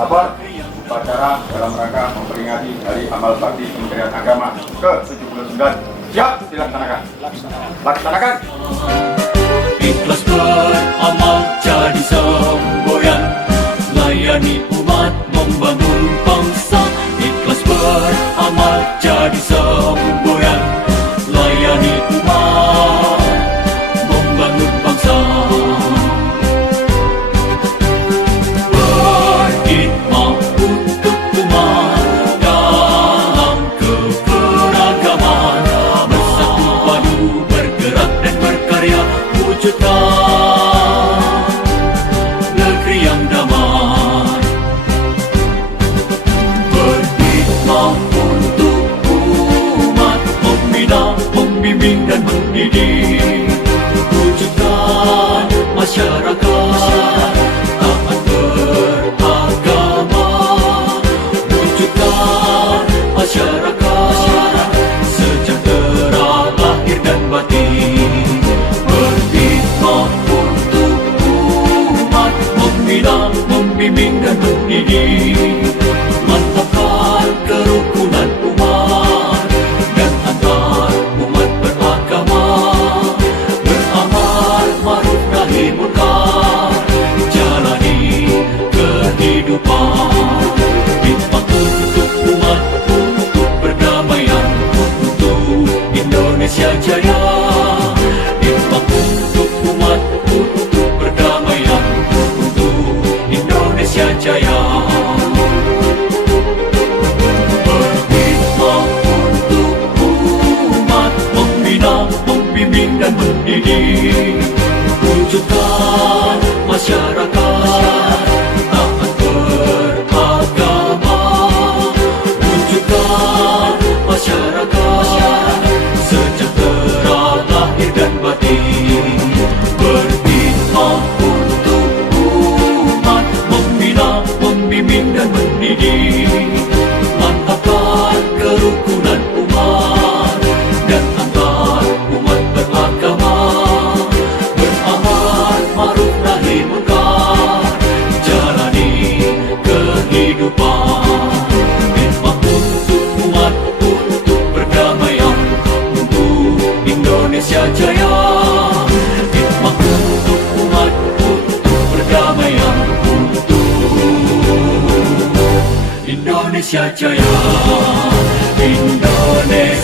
Apa? Upacara dalam rangka memperingati Hari Amal Bakti Kementerian Agama ke-79. Siap, dilaksanakan. Laksanakan. Ikhlas beramal jadi semboyan, layani umat membangun bangsa. Ikhlas beramal jadi semboyan, layani umat membangun bangsa. Berkhidmat untuk umat dalam keberagaman, bersatu padu bergerak dan berkarya, wujudkan negeri yang damai. Berkhidmat untuk umat, membina, membimbing dan mendidik, wujudkan masyarakat taat beragama, wujudkan masyarakat sejahtera lahir dan batin. Berkhidmat untuk umat, membina, membimbing dan mendidik, mantapkan kerukunan umat dan antar umat beragama, beramal ma'ruf nahi munkar, jalani kehidupan. Khidmat untuk umat, untuk perdamaian, untuk Indonesia Jaya. Khidmat untuk umat, untuk perdamaian, untuk Indonesia Jaya. Berkhidmat untuk umat, membina, membimbing dan mendidik, wujudkan masyarakat taat beragama, wujudkan masyarakat sejahtera lahir dan batin. Berkhidmat untuk umat, membina, membimbing dan mendidik, mantapkan kerukunan umat dan antar umat beragama, beramal ma'ruf nahi munkar, jalani kehidupan. Khidmat untuk umat, untuk perdamaian, untuk Indonesia Jaya. Khidmat untuk umat, untuk perdamaian, untuk Indonesia Jaya. Indonesia